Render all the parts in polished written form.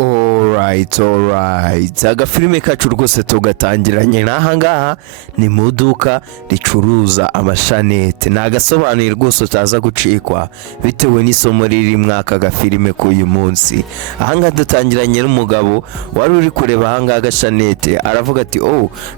Alright, agafilime kacu rwose tugatangiranye n'ahangaha ni mu duka ricuruza amashanete. Ni agasobanuye rwose utaza gucikwa bitewe n'isomo riri mu aka gafilime k'uyu munsi. Ahangaha dutangiranye n'umugabo wari uri kureba ahangaha agashanete, aravuga ati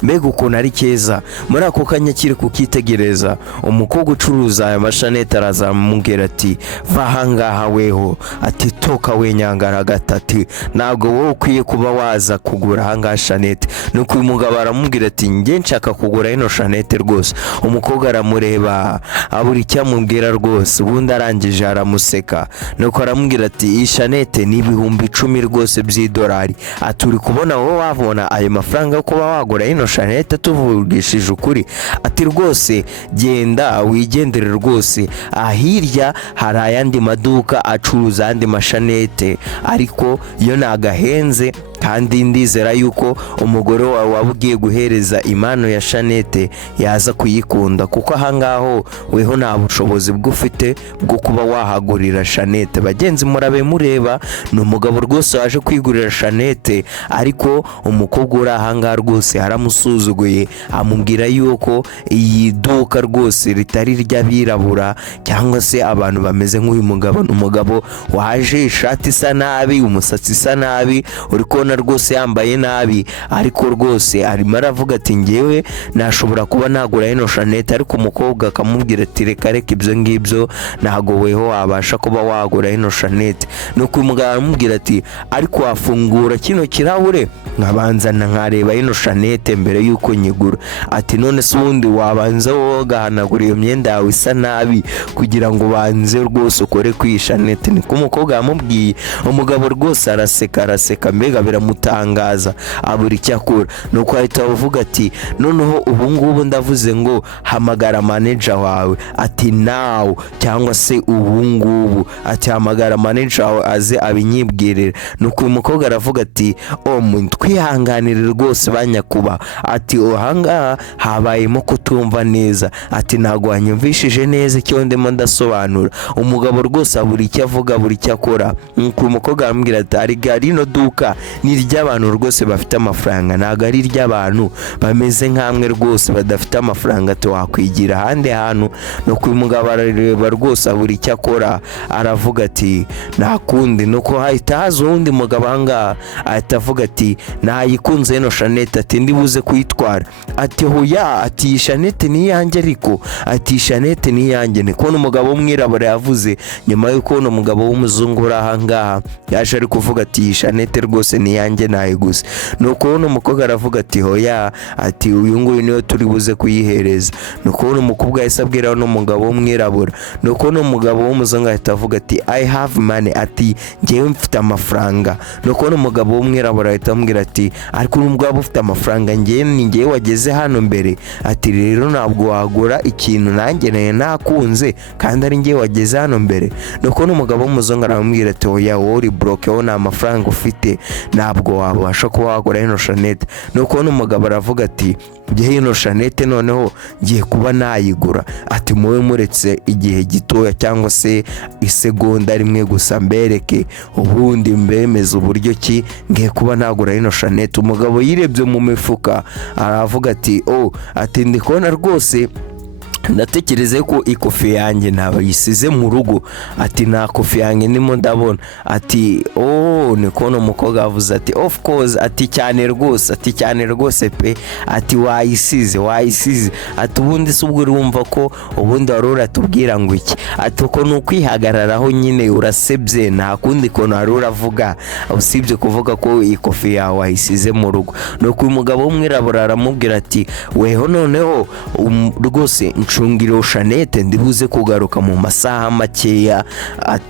mbega ukuntu ari keza. Muri ako kanya kiri kukitegereza, umukobwa ucuruza aya mashanete arazamubwira ati va ahangaha weho, ati toka we nyangara gatatu, ntabwo wowe ukwiye kuba waza kugura ahangaha shanete. Nuko uyu mugabo aramubwira ati njye nshaka kugura ino shanete rwose. Umukobwa aramureba abura icyo amubwira rwose, ubundi arangije aramuseka. Nuko aramubwira ati iyi shanete ni ibihumbi 10 rwose by'idolari. Ati uri kubona wowe wabona ayo mafaranga yo kuba wagura ino shanete tuvugishije ukuri? Ati rwose genda wigendere rwose, ahirya hari ayandi maduka acuruza andi mashanete ariko yo nagahenze, kandi ndizera yuko umugore wawe waba ugiye guhereza impano ya shanete yaza kuyikunda, kuko ahangaho weho nta bushobozi bw'ufite bwo kuba wahagurira shanete. Bagenzi murabe mureba, ni umugabo rwose waje kwigurira shanete, ariko umukobwa uri ahangaha rwose aramusuzuguye, amubwira yuko iyi duka rwose ritari ry'abirabura cyangwa se abantu bameze nk'uyu mugabo. Ni umugabo waje ishati isa nabi, umusatsi isa nabi, uri kubona rwose yambaye nabi, ariko rwose arimo aravuga ati ngewe nashobora kuba nagura ino shanete. Ariko umukobwa akamubwira ati reka ibyo ngibyo, ntago weho wabasha kuba wagura ino shanete. Nuko umugabo aramubwira ati ariko wafungura kino kirahure nkabanza nkareba ino shanete mbere yuko nyigura. Ati none se ubundi wabanza wowe ugahanagura iyo myenda yawe isa nabi kugira ngo banze rwose ukore ku shanete? Niko umukobwa yamubwiye. Umugabo rwose araseka mbega biramutangaza, abura icyo akora. Nuko ahita avuga ati noneho ubu ngubu ndavuze ngo hamagara manager wawe, ati now cyangwa se ubu ngubu, ati hamagara manager wawe aze abinyibwirira. Nuko uyu mukobwa aravuga ati twihanganire rwose banyakuba, ati ahangaha habayemo kutumva neza, ati ntago wanyumvishije neza icyo ndimo ndasobanura. Umugabo rwose abura icyo avuga, abura icyo akora. Nuko uyu mukobwa aramubwira ati ariga rino duka ni iry'abantu rwose bafite amafaranga, ntago ari iry'abantu bameze nk'amwe rwose badafite amafaranga, wakwigira ahandi hantu. Nuko uyu mugabo arareba rwose abura icyo akora, aravuga ati nta kundi. Nuko hahita haza uwundi mugabo ahangaha ahita avuga ati nayikunze ino shanete, ati ndibuze kuyitwara. Ati hoya, ati iyi shanete ni iyanjye, ariko ati iyi shanete ni iyanjye. Niko umugabo w'umwirabura yavuze nyuma yuko uno mugabo w'umuzungu uri ahangaha yaje ari kuvuga ati iyi shanete rwose ni iyanjye nayiguze. Nuko uno mukobwa aravuga ati hoya, ati uyu nguyu niyo turi buze kuyihereza. Nuko uno mukobwa yahise abwira uno mugabo w'umwirabura. Nuko uno mugabo w'umuzungu ahita avuga ati I have money, ati ngewe mfite amafaranga. Nuko uno mugabo w'umwirabura ahita amubwira ati ariko umugabo ufite amafaranga, ngewe wageze hano mbere, ati rero ntabwo wagura ikintu nanjye nakunze kandi ari ngewe wageze hano mbere. Nuko uno mugabo w'umuzungu aramubwira ati oya, wowe uri broke, wowe nta mafaranga ufite, ntabwo wabasha kuba wagura ino shanete. Nuko uno mugabo aravuga ati ngewe ino shanete noneho ngiye kuba nayigura, ati muwe muretse igihe gitoya cyangwa se isegonda rimwe gusa mbereke, ubundi mbemeza uburyo ki ngiye kuba nagura ino shanete. Umugabo yirebye mu mifuka aravuga ati ati ndi kubona rwose ndatekereze ko ikofi yanjye nabayisize mu rugo, ati nta kofi yanjye ndimo ndabona. Ati niko umukobwa avuze ati of course, ati cyane rwose, ati cyane rwose pe, ati wayisize. Ati ubundi se ubwo urumva ko ubundi wari uratubwira ngo iki? Ati uko ni ukwihagararaho nyine, urasebye, nta kundi kontu wari uravuga usibye kuvuga ko ikofi yawe wayisize mu rugo. Nuko uyu mugabo w'umwirabura aramubwira ati weho noneho rwose ncungiro shanete, ndibuze kugaruka mu masaha makeya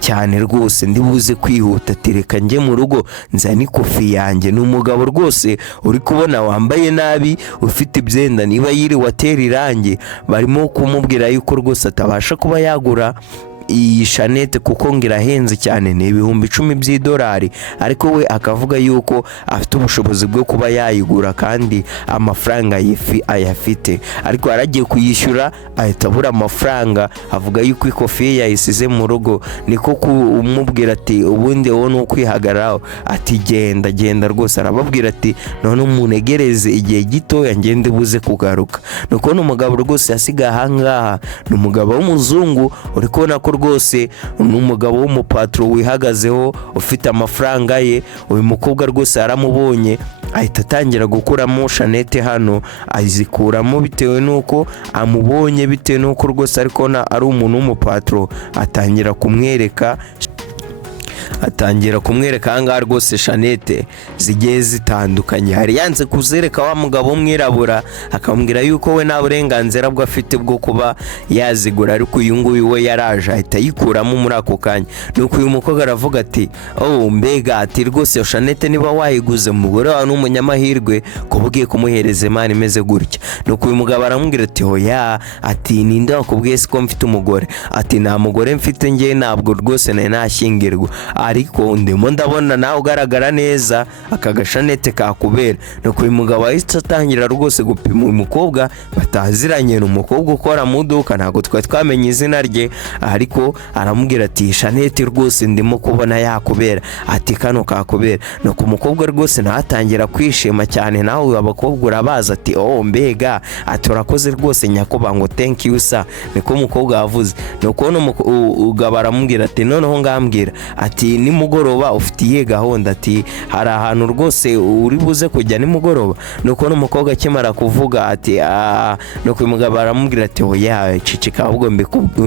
cyane rwose, ndibuze kwihuta, tereka njye mu rugo nzane ikofi yanjye. Ni umugabo rwose uri kubona wambaye nabi, ufite ibyenda, niba yiri watera irangi, barimo kumubwira yuko rwose atabasha kuba yagura iyi shanete kuko ngo irahenze cyane, ni ibihumbi 10 by'idolari, ariko we akavuga yuko afite ubushobozi bwo kuba yayigura kandi amafaranga ayafite, ariko aragiye kuyishyura ahita abura amafaranga, avuga yuko ikofi ye yayisize mu rugo. Niko kumubwira ati ubundi wowe no kwihagararaho, ati genda rwose. Arababwira ati none umunegereze igihe gito ngende buze kugaruka. Nuko n'umugabo rwose yasigaye ahangaha, ni umugabo w'umuzungu uri kubona ko rwose ni umugabo w'umupatro wihagazeho ufite amafaranga ye. Uyu mukobwa rwose aramubonye ahita atangira gukuramo shanete hano, azikuramo bitewe nuko amubonye, bitewe nuko rwose ariko ari umuntu w'umupatro, atangira kumwereka ahangaha rwose shanete zigiye zitandukanye. Hari yanze kuzereka wa mugabo w'umwirabura, akamubwira yuko we nta burenganzira bwo afite bwo kuba yazigura, ariko uyu nguyu we yaraje ahita yikuramo muri ako kanya. Nuko uyu mukobwa aravuga ati mbega, ati rwose iyo shanete niba wayiguze umugore wawe n'umunyamahirwe kuba ugiye kumuhereza imana imeze gutya. Nuko uyu mugabo aramubwira ati hoya, ati ninde wakubwiye ko mfite umugore? Ati nta mugore mfite njye, ntabwo rwose nari nashyingirwa, ariko ndimo ndabona nawe ugaragara neza, aka gashanete kakubera. Nuko uyu mugabo ahita atangira rwose gupima uyu mukobwa bataziranye, ni umukobwa ukora mu duka, ntabwo twamenye izina rye, ariko aramubwira ati shanete rwose ndimo kubona yakubera, ati kano kakubera. Nuko umukobwa rwose nawe atangira kwishima cyane, nawe abakobwa urabaza, ati mbega, ati urakoze rwose nyakuba, ngo thank you sir. Niko umukobwa yavuze. Nuko umugabo aramubwira ati noneho ngambwira, ati nimugoroba ufitiye gahunda? Ati hari ahantu rwose uri buze kujya nimugoroba? Nuko n'umukobwa akimara kuvuga ati nuko umugabo aramubwira ati oya cicika, ahubwo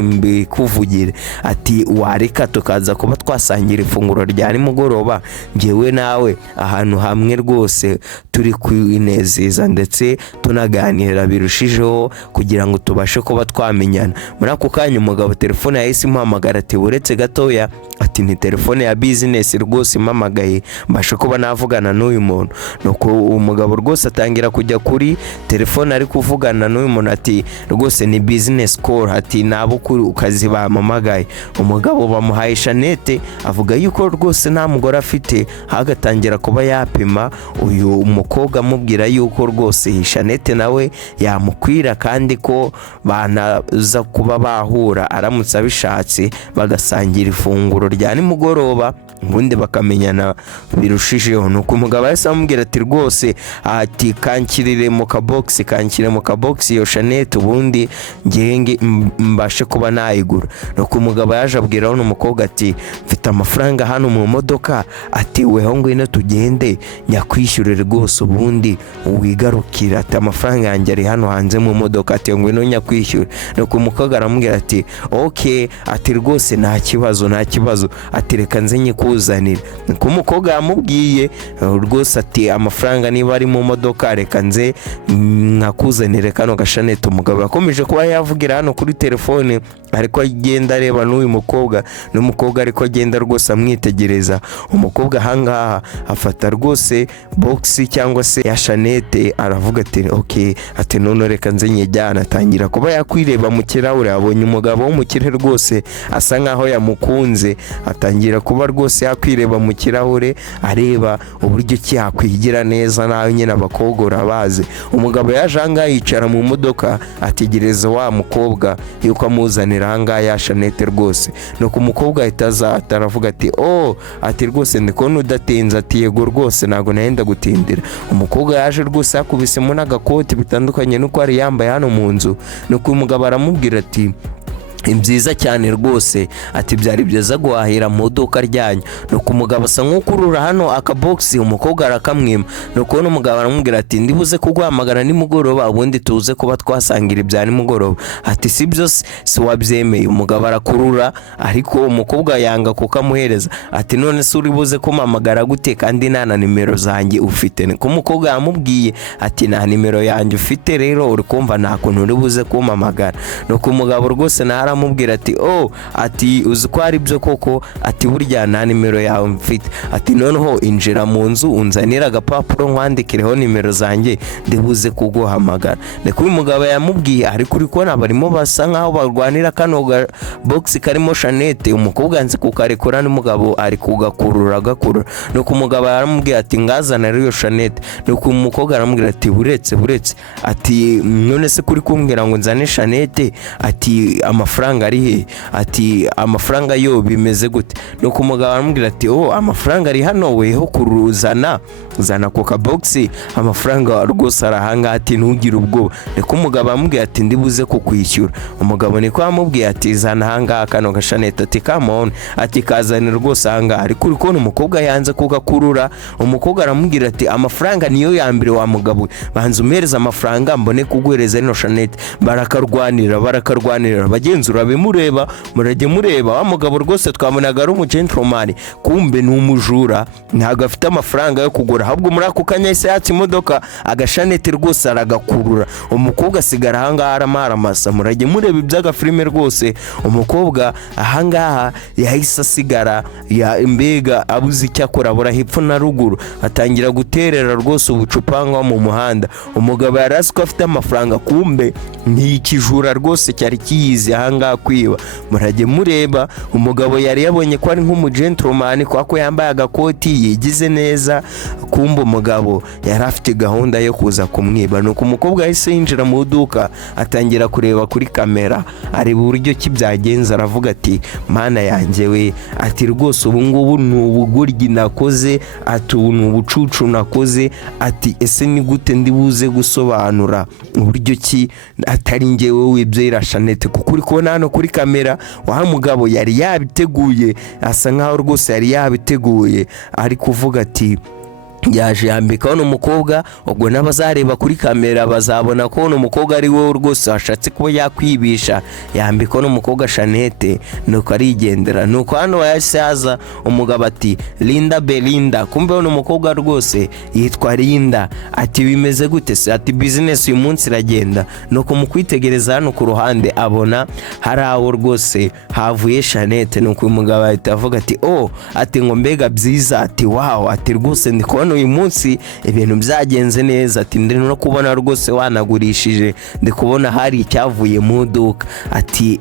mbikuvugire, ati wareka tukaza kuba twasangira ifunguro rya nimugoroba, njyewe nawe ahantu hamwe rwose turi kwinezeza ndetse tunaganira birushijeho kugira ngo tubashe kuba twamenyana. Muri ako kanya umugabo telefone yahise imuhamagara, ati uretse gatoya, ati ni telefone ya business rwose impamagaye mbashe kuba navugana n'uyu muntu. Nuko umugabo rwose atangira kujya kuri telefone ari kuvugana n'uyu muntu, ati rwose ni business call, ati nabo ukazi bamamagaye. Umugabo bamuhaye shanete, avuga yuko rwose nta mugore afite, hagatangira kuba yapima uyu umukobwa amubwira yuko rwose shanete nawe yamukwira, kandi ko banaza kuba bahura aramutse abishatse bagasangira ifunguro rya nimugoroba, ubundi bakamenyana birushijeho. Nuko umugabo yahise amubwira ati rwose, ati kankirire mu kabox iyo shanete, ubundi ngenge mbashe kuba nayigura. Nuko umugabo yaje abwiraho n'umukobwa ati mfite amafaranga hano mu modoka, ati weho ngwino tugende nyakwishyurire rwose ubundi wigarukira, ati amafaranga yanjye ari hano hanze mu modoka, ati ngwino nyakwishyure. Nuko umukobwa aramubwira ati okay, ati rwose nta kibazo, ati reka nze nyikuzanire. Nuko umukobwa yamubwiye rwose ati amafaranga niba ari mu modoka reka nze nkakuzanire kano gashanete. Umugabo yakomeje kuba yavugira hano kuri telefone, ariko agenda areba n'uyu mukobwa, n'umukobwa ariko agenda rwose amwitegereza. Umukobwa ahangaha afata rwose box cyangwa se ya shanete, aravuga ati okay, ati none reka nze nyijyana. Atangira kuba yakwireba mu kirahure, abonye umugabo w'umukire rwose asa nkaho yamukunze, atangira kuba rwose yakwireba mu kirahure areba uburyo ki yakwigira neza, nawe nyine abakobwa urabazi. Umugabo yaje ahangaha yicara mu modoka ategereza wa mukobwa yuko amuzanira ahangaha ya shanete rwose. Nuko umukobwa ahita aza ataravuga ati ati rwose ndikubona udatinze, ati yego rwose ntago nahenda gutindira. Umukobwa yaje rwose yakubisemo n'agakoti bitandukanye nuko ari yambaye hano mu nzu. Nuko umugabo aramubwira ati byiza cyane rwose, ati byari byiza guhahira mu duka ryanyu. Nuko umugabo asa nk'ukurura hano akabox, umukobwa arakamwima. Nuko n'umugabo aramubwira ati ndibuze kuguhamagara nimugoroba, ubundi tuze kuba twasangira ibya nimugoroba. Ati sibyo si wabyemeye. Umugabo arakurura, ariko umukobwa yanga kukamuhereza. Ati none se uri buze kumpamagara gute kandi nta na nimero zanjye ufite? Nuko umukobwa yamubwiye ati nta nimero yanjye ufite, rero uri kumva nta kuntu uri buze kumpamagara. Nuko umugabo rwose aramubwira ati ati uzi ko ari byo koko, ati burya nta nimero yawe mfite, ati noneho injira mu nzu unzanira agapapuro nkwandikireho nimero zanjye ndibuze kuguhamagara. Ndetse uyu mugabo yamubwiye ariko uri kubona barimo basa nkaho barwanira kano box karimo Shanete. Umukobwa yanze kukarekura n'umugabo ari kugakurura nuko umugabo aramubwira ati ngazana rero Shanete. Nuko umukobwa aramubwira ati buretse ati none se kuri kumbwira ngo nzane Shanete, ati amafaranga ari he, ati amafaranga yo bimeze gute? Nuko umugabo aramubwira ati amafaranga ari hano weho kuruzana zana coca box, amafaranga rwose arahanga, ati ntugire ubwoba. Niko umugabo amubwira ati ndibuze kukwishyura. Umugabo niko amubwiye ati zana hanga kano gashanete, ati come on, ati kazane rwose hanga. Ariko uri kubona umukobwa yanze kugakurura. Umukobwa aramubwira ati amafaranga niyo ya mbere wa mugabo, banza umereza amafaranga mbone kuguhereza ino Shanete. Barakarwanira bagenzura bimureba, murajye mureba wa mugabo rwose twabonaga ari umugentleman, kumbe ni umujura, ntago afite amafaranga yo kugura. Ahubwo muri ako kanya yahise yatsa imodoka agashanete rwose aragakurura. Umukobwa asigara ahangaha aramaramaza, murajye mureba iby'agafilime rwose. Umukobwa ahangaha yahise asigara mbega abuze icyo akora, abura hepfo na ruguru, atangira guterera rwose ubucupanga mu muhanda. Umugabo yari azi ko afite amafaranga, kumbe ni ikijura rwose cyari kiyizi ahangaha kwiba. Murajye mureba umugabo yari yabonye ko ari nk'umugentleman ko yambaye agakoti yigize neza, kumbe umugabo yari afite gahunda yo kuza kumwiba. Nuko umukobwa yahise yinjira mu duka atangira kureba kuri kamera, areba uburyo ki byagenze, aravuga ati mana yanjye we, ati rwose ubu ngubu ni ubugoryi nakoze, ati ubu ni ubucucu nakoze, ati ese ni gute ndibuze gusobanura uburyo ki atari njyewe wibye Shanete? Kuko uri kubona hano kuri kamera wa mugabo yari yabiteguye, asa nkaho rwose yari yabiteguye, ari kuvuga ati yaje yambika hano umukobwa. Ubwo n'abazareba kuri kamera bazabona ko hano umukobwa ari wowe rwose washatse kuba yakwibisha, yambika hano umukobwa Shanete. Nuko arigendera. Nuko hano yahise haza umugabo ati Linda Belinda, kumbe hano umukobwa rwose yitwa Linda. Ati bimeze gute se? Ati business uyu munsi iragenda. Nuko mu kwitegereza hano ku ruhande abona hari aho rwose havuye Shanete. Nuko uyu mugabo ahita avuga ati ati ngo mbega byiza, ati wow, ati rwose ndi kubona uyu munsi ibintu byagenze neza, ati ndi no kubona rwose wanagurishije, ndi kubona hari icyavuye mu duka, ati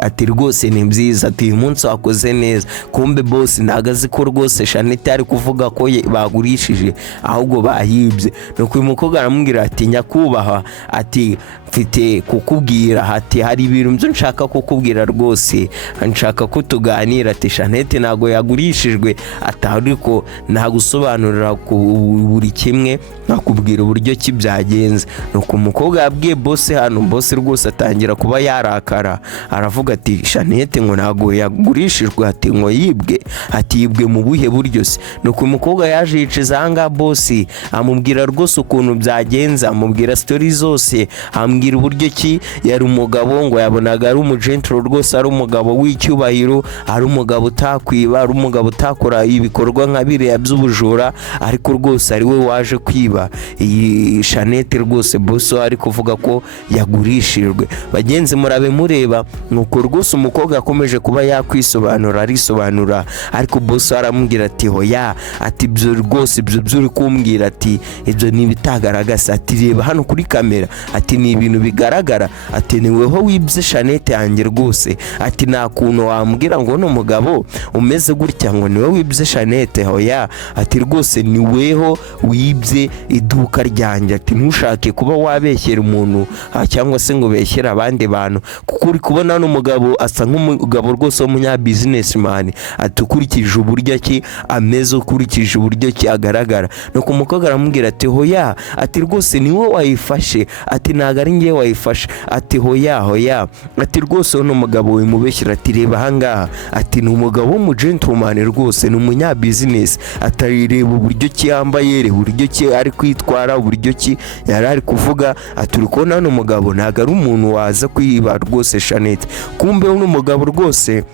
ati rwose ni byiza, ati uyu munsi wakoze neza. Kumbe boss ntagazi ko rwose Shanete ari kuvuga ko bagurishije, ahubwo bayibye. Nuko uyu mukobwa aramubwira ati nyakubahwa, ati mfite kukubwira, ati hari ibintu byo nshaka kukubwira rwose, nshaka ko tuganira. Ati Shanete ntago yagurishijwe, ati ariko nagusobanurira buri kimwe, nakubwira uburyo ki byagenze. Nuko umukobwa yabwiye boss hano, boss rwose atangira kuba yarakara, aravuga ati Shanete ngo ntago yagurishijwe, ati ngo yibwe, ati yibwe mu buhe buryo se? Nuko umukobwa yaje yiciza hanga boss amubwira rwose ukuntu byagenze, amubwira story zose, ambwira uburyo ki yari umugabo ngo yabonaga ari umugentle rwose, ari umugabo w'icyubahiro, ari umugabo utakwiba, ari umugabo utakora ibikorwa nka biriya by'ubujura, ariko rwose ari we waje kwiba iyi Shanete rwose boss ari kuvuga ko yagurishijwe. Bagenzi murabe mureba, nuko rwose umukobwa yakomeje kuba yakwisobanura, arisobanura, ariko boss aramubwira ati hoya, ati ibyo rwose ibyo byuri kumbwira, ati ibyo ni bitagaragaza, ati reba hano kuri kamera, ati ni ibintu bigaragara, ati ni weho wibye Shanete yanjye rwose, ati nta kuntu wambwira ngo no mugabo umeze gutya ngo niwe wibye Shanete. Hoya, ati rwose ni weho wibye iduka ryanjye, ati ntushake kuba wabeshyera umuntu cyangwa se ngo beshyera abandi bantu, kuko uri kubona hano umugabo asa nk'umugabo rwose w'umunya businessman, ati ukurikije uburyo ki ameze, ukurikije uburyo ki agaragara. Nuko umukobwa aramubwira ati hoya, ati rwose ni wowe wayifashe, ati ntago ari njye wayifashe, ati hoya, ati rwose hano umugabo wimubeshyira, ati reba ahangaha, ati ni umugabo w'umugentleman rwose, ni umunya business, ati reba uburyo ki yambaye, reba uburyo ki ari kwitwara, uburyo ki yari ari kuvuga, ati uri kubona hano umugabo ntago ari umuntu waza kwiba rwose Shanete. Kumbe uno mugabo rwose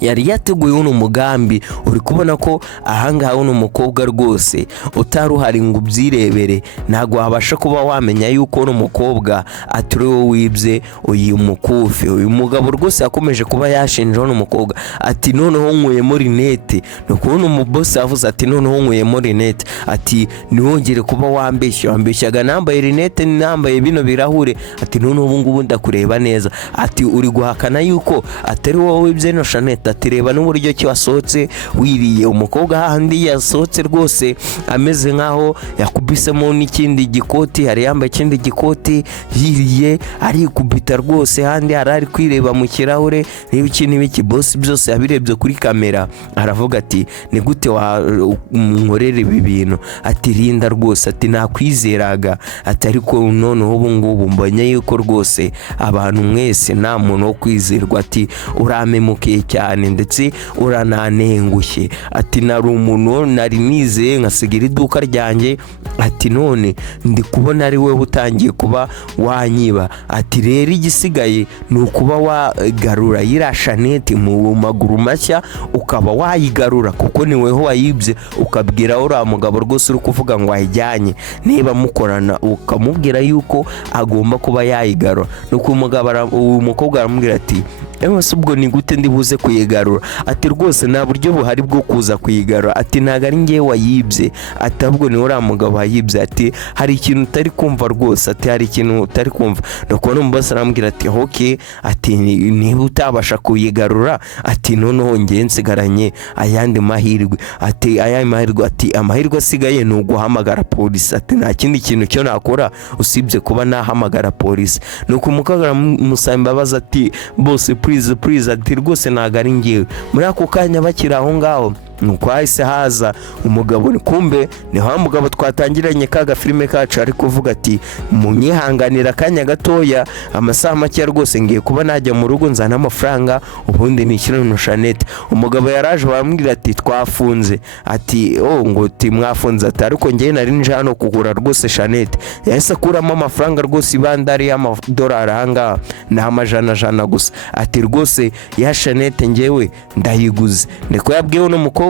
yari yateguye uno mugambi. Uri kubona ko ahangaha uno mukobwa rwose utari uhari ngo ubyirebere ntabwo wabasha kuba wamenya yuko uno mukobwa atari wowe wibye uyu mukufi. Uyu mugabo rwose yakomeje kuba yashinja uno mukobwa ati noneho nkuyemo rinete. Nuko uno mubosi yavuze ati noneho nkuyemo rinete, ati ntiwongere kuba wambeshyaga nambaye rinete nambaye bino birahure, ati noneho ubu ngubu ndakureba neza, ati uri guhakana yuko atari wowe wibye no Shanette, ati reba n'uburyo ki wasohotse wiriye. Umukobwa hahandi yasohotse rwose ameze nkaho yakubisemo n'ikindi gikoti, hari yambaye ikindi gikoti yiriye arikubita rwose, handi ari kwireba mu kirahure n'ibiki boss byose yabirebye kuri kamera. Aravuga ati ni gute wankorera ibi bintu, ati rinda rwose, ati nakwizeraga, ati ariko noneho ubu ngubu mbonye yuko rwose abantu mwese nta muntu wo kwizerwa, ati uramemukiye cyane ndetse urananengushye, ati nari umuntu nari nizeye nkasigira iduka ryanjye, ati none ndi kubona ari wewe utangiye kuba wanyiba, ati rero igisigaye ni ukuba wagarura yira Shanette mu maguru mashya ukaba wayigarura, kuko ni wewe wayibye, ukabwira uriya mugabo rwose uri kuvuga ngo wayijyanye niba mukorana ukamubwira yuko agomba kuba yayigarura. Nuko uyu mukobwa aramubwira ati ese ubwo ni gute ndibuze kuyigarura, ati rwose nta buryo buhari bwo kuza kuyigarura, ati ntago ari ngewe wayibye, ati ahubwo ni uriya mugabo wayibye, ati hari ikintu utari kumva rwose, ati hari ikintu utari kumva. Nuko n'umubosi aramubwira ati okay, ati niba utabasha kuyigarura, ati noneho ngiye nsigaranye ayandi mahirwe, ati ati amahirwe asigaye ni uguhamagara polisi, ati nta kindi kintu cyo nakora usibye kuba nahamagara polisi. Nuko umukobwa aramusaba imbabazi ati boss please, ati rwose ntago ari ngewe. Muri ako kanya bakiri aho ngaho nuko hahise haza umugabo, ni kumbe ni wa mugabo twatangiranye ka filime kacu ari kuvuga ati munyihanganira akanya gatoya, amasaha make rwose ngiye kuba najya mu rugo nzana amafaranga ubundi nishyura no Shanette. Umugabo yaraje baramubwira ati twafunze, ati ngo ati mwafunze, ati ariko ngiye nari nje hano kugura rwose Shanette. Yahise akuramo amafaranga rwose ibandari y'amadolari ahangaha ni amajana gusa, ati rwose ya Shanette ngewe ndayiguze. Ndiko yabwiwe no mukobwa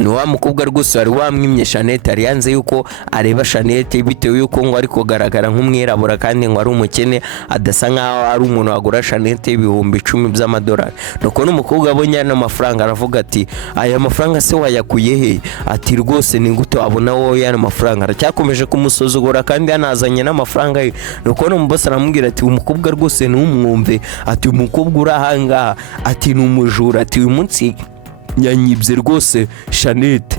ni wa mukobwa rwose wari wamwimye Shanette, ari yanze yuko areba Shanette bitewe yuko ngo ari kugaragara nk'umwirabura kandi ngo ari umukene, adasa nkaho ari umuntu wagura Shanette ibihumbi 10 by'amadolari. Nuko n'umukobwa abonye n'amafaranga aravuga ati aya mafaranga se wayakuye he, ati rwose ni gute wabona wowe yana mafaranga, aracyakomeje kumusuzugura kandi yanazanye n'amafaranga ye. Nuko n'umubosi aramubwira ati umukobwa rwose n'umwumve, ati umukobwa urahanga, ati n'umujura, ati uyu munsi yanyibye rwose Shanette.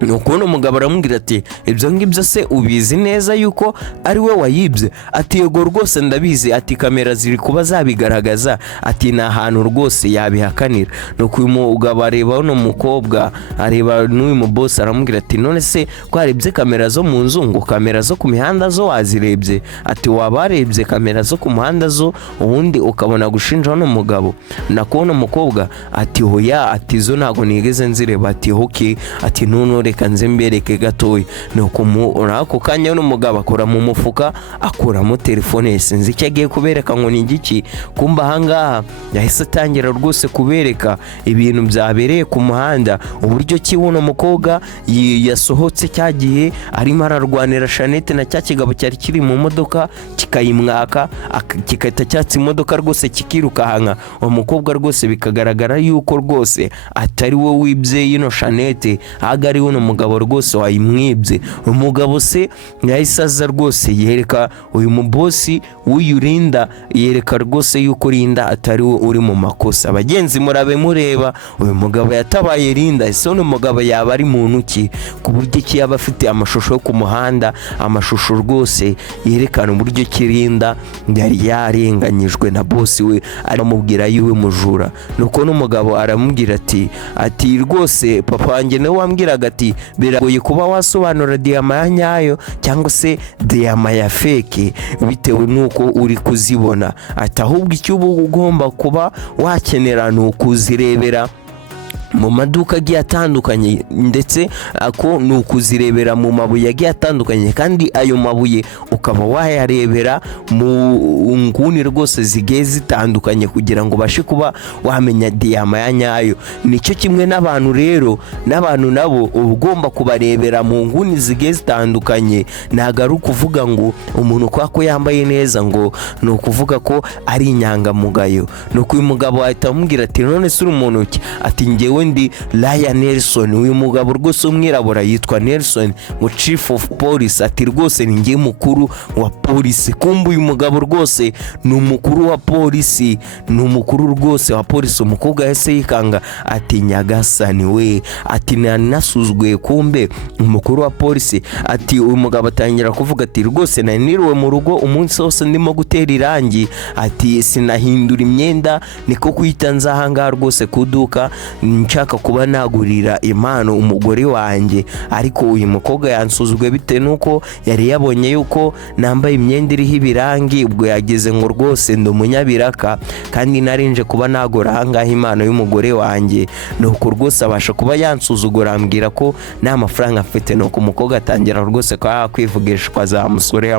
Nuko umugabo aramubwira ati ibyo ngibyo se ubizi neza yuko ari we wayibye, ati yego rwose ndabizi, ati kamera ziri kuba zabigaragaza, ati nta hantu rwose yabihakanira. Nuko uyu mugabo areba uno mukobwa, areba n'uyu mubosi aramubwira ati none se ko harebye kamera zo mu nzu, ngo kamera zo ku mihanda zo wazirebye, ati wabarebye kamera zo ku muhanda zo ubundi ukabona gushinja uno mugabo. Nako uno mukobwa ati hoya, ati zo ntago nigeze nzireba, ati okay, ati none reka nze mbereke gatoya. Nuko ako kanya uno mugabo akora mu mufuka akuramo telefone, sinzi icyo agiye kubereka ngo ni igiki. Kumba ahangaha yahise atangira rwose kubereka ibintu byabereye ku muhanda, uburyo ki uno mukobwa yasohotse cyagiye arimo ararwanira Shanette na cya kigabo cyari kiri mu modoka kikayimwaka, kikahita cyatsa imodoka rwose kikiruka hanga. Uwo mukobwa rwose bikagaragara yuko rwose atari we wibye yino Shanette, agari uno mugabo rwose wayimwibye. Umugabo se yahise aza rwose yereka uyu mubosi w'uyurinda, yereka rwose yuko Rinda atari we uri mu makosa. Abagenzi murabe mureba uyu mugabo yatabaye Rinda, ese uno mugabo yaba ari muntu ki ku buryo ki yaba afite amashusho yo ku muhanda, amashusho rwose yerekana uburyo ki Rinda yari yarenganyijwe na bosi we aramubwira yiwe mujura. Nuko n'umugabo aramubwira ati rwose papa wanjye nawe wambwiraga ati biragoye kuba wasobanura diyama ya nyayo cyangwa se diyama ya fake bitewe nuko uri kuzibona, ati ahubwo icyo uba ugomba kuba wakenera ni ukuzirebera mu maduka agiye atandukanye, ndetse ako ni ukuzirebera mu mabuye agiye atandukanye, kandi ayo mabuye ukaba wayarebera mu nguni rwose zigiye zitandukanye kugira ngo bashe kuba wamenya diyama ya nyayo. Nicyo kimwe n'abantu rero, n'abantu nabo ugomba kubarebera mu nguni zigiye zitandukanye. Ntabwo ari ukuvuga ngo umuntu kwa ko yambaye neza ngo ni ukuvuga ko ari inyangamugayo. Nuko uyu mugabo ahita amubwira ati none se uri umuntu ki? Ati njyewe ndi Ryan Nelson. Uyu mugabo rwose umwirabura yitwa Nelson, ngo chief of police. Ati rwose ni njye mukuru wa polisi. Kumbe uyu mugabo rwose ni umukuru wa polisi, ni umukuru rwose wa polisi. Umukobwa yahise yikanga ati nyagasani we, ati nanasuzguye kumbe umukuru wa polisi. Ati uyu mugabo atangira kuvuga ati rwose naniriwe mu rugo umunsi wose ndimo gutera irangi, ati sinahindura imyenda, niko kwita nzahanga rwose kuduka nshaka kuba nagurira impano umugore wanjye. Ariko uyu mukobwa yansuzguye bitewe nuko yari yabonye yuko nambaye imyenda iriho ibirangi, ubwo yageze ngo rwose ndi umunyabiraka kandi narinje kuba nagura ahangaha impano y'umugore wanjye. Nuko rwose abasha kuba yansuzugura, ambwira ko nta mafaranga afite. Nuko umukobwa atangira rwose ko yakwivugishwa za musore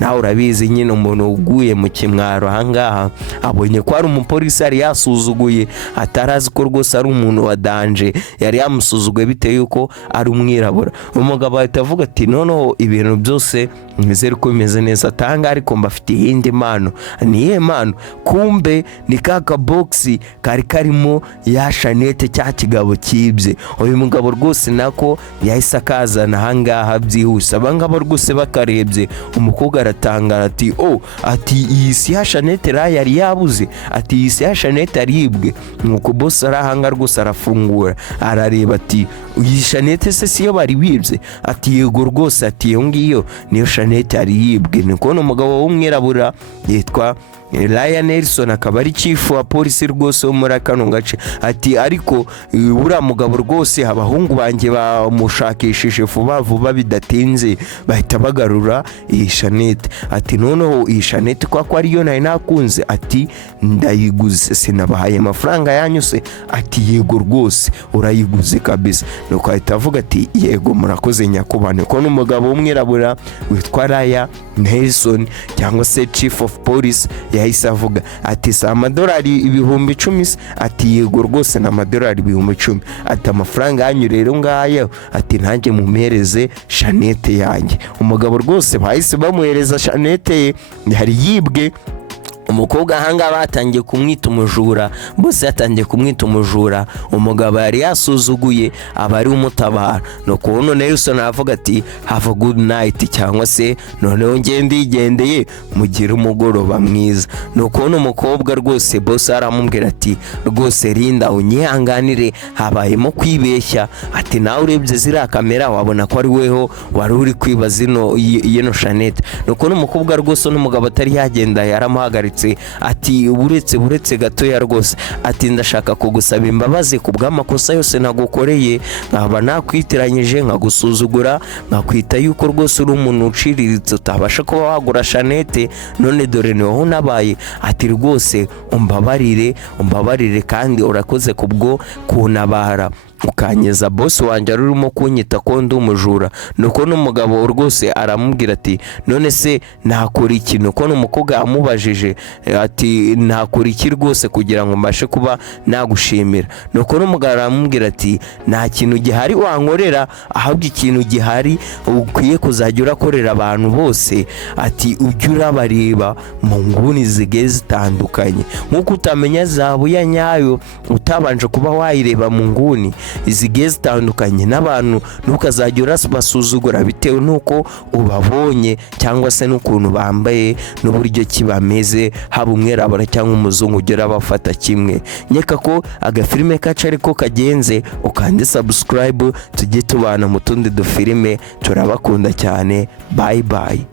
nawe urabizi nyine umuntu uguye mu kimwaro ahangaha abonye ko ari umupolisi yari yasuzuguye, atarazi ko rwose ari umuntu wa danje, yari yamusuzuguye bitewe yuko ari umwirabura. Umugabo ahita avuga ati noneho ibintu byose nizere ko bimeze neza atanga, ariko mbafite iyindi mpano. Niye mpano? Kumbe ni kaka boxi kari karimo ya Shanete cya kigabo kibye. Uyu mugabo rwose nako yahise akazana ahangaha byihuse. Abangabo rwose bakarebye umukobwa aratangara ati ati iyi si ya Shanete yari yabuze, ati iyi si ya Shanete aribwe. Nuko boss arahanga rwose arafungura arareba ati iyi Shanete se siyo bari bibye? Ati yego rwose, ati iyo ngiyo niyo Shanete yari yibwe. Niko umugabo w'umwirabura yitwa Ryan Nelson, akaba ari chief wa polisi rwose wo muri kano gace. Ati ariko uriya mugabo rwose abahungu banjye bamushakishije vuba bidatinze bahita bagarura iyi Shanete. Ati noneho iyi Shanete kwa ariyo nari nakunze, ati ndayiguze, sinabahaye amafaranga yanyu se? Ati yego rwose urayiguze kabisa. Nuko ahita avuga ati yego murakoze nyakubahwa. Ko n'umugabo w'umwirabura witwa Ryan Nelson cyangwa se chief of police yahise avuga ati si amadolari 10,000? Ati yego rwose na amadolari 10,000. Ati amafaranga yanyu rero ngayo, ati ntange mumereze Shanete yanjye. Umugabo rwose bahise bamuhereza Shanete yari yibwe. Umukobwa ahanga batangiye kumwita umujura, bose yatangiye kumwita umujura. Umugabo yari yasuzuguye abari umutabara. Nuko uno Nelson avuga ati have a good night, cyangwa se noneho ndigendeye mugire umugoroba mwiza. Nuko uno mukobwa rwose bose aramubwira ati rwose Linda unyihanganire habayemo kwibeshya. Ati nawe urebye ziriya kamera wabona ko ari weho wari uri kwibaza ino Shanete. Nuko n'umukobwa rwose n'umugabo atari yagenda yaramuhagaritse ati buretse gatoya rwose, ati ndashaka kugusaba imbabazi ku bw'amakosa yose nagukoreye, nkaba nakwitiranyije nkagusuzugura, nkakwita yuko rwose uri umuntu uciriritse utabasha kuba wagura Shanete, none dore niho nabaye. Ati rwose umbabarire kandi urakoze kubwo kunabara ukanyeza boss wanjye arimo kunyita ko ndi umujura. Nuko n'umugabo rwose aramubwira ati none se nakora iki? Nuko n'umukobwa amubajije ati nakora iki rwose kugira ngo mbashe kuba nagushimira. Nuko n'umugabo aramubwira ati nta kintu gihari wankorera, ahubwo ikintu gihari ukwiye kuzajya urakorera abantu bose. Ati ujye urabareba mu nguni zigiye zitandukanye, nkuko utamenya zahabu ya nyayo utabanje kuba wayireba mu nguni izigiye zitandukanye n'abantu. Ntukazajya urabasuzugura bitewe nuko ubabonye cyangwa se n'ukuntu bambaye n'uburyo kibameze, haba umwirabura cyangwa umuzungu ujya urabafata kimwe. Nyeka ko agafilime kacu ariko kagenze, ukande subscribe tujye tubana mu tundi dufilime. Turabakunda cyane. Bye bye.